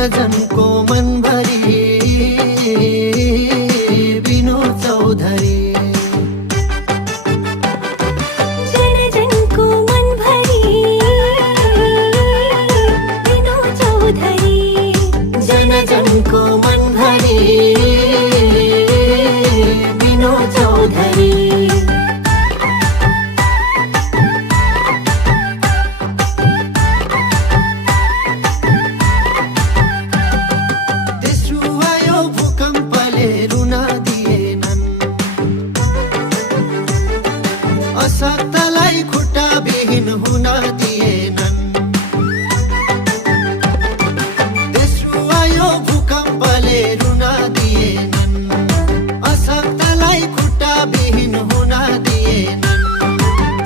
जनजनको मनभरि विनोद चौधरी। जनजनको मनभरि विनोद चौधरी। जनजनको मनभरि विनोद चौधरी। असक्तलाई खुट्टा विहीन हुन दिएनन्। तेस्रो आयो भूकम्पले रुन दिएनन्। असक्तलाई खुट्टा विहीन हुन दिएनन्।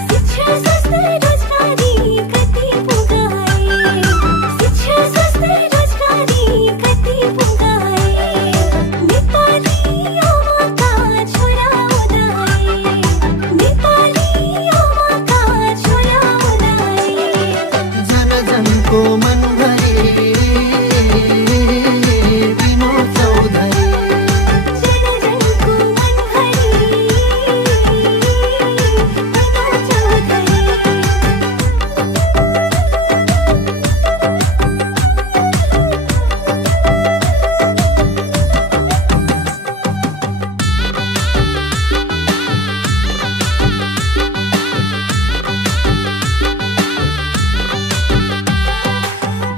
शिक्षा स्वास्थ्य रोजगारी कति पुगाए। शिक्षा स्वास्थ्य रोजगारी कति पुगाए। नेपाली आमाका छोरा उदाए। नेपाली आमाका छोरा उदाए। जनजनको मनभरि विनोद चौधरी। जनजनको मनभरि विनोद चौधरी।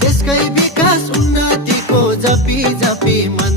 देशकै विकास उन्नतिको जपी जपी मन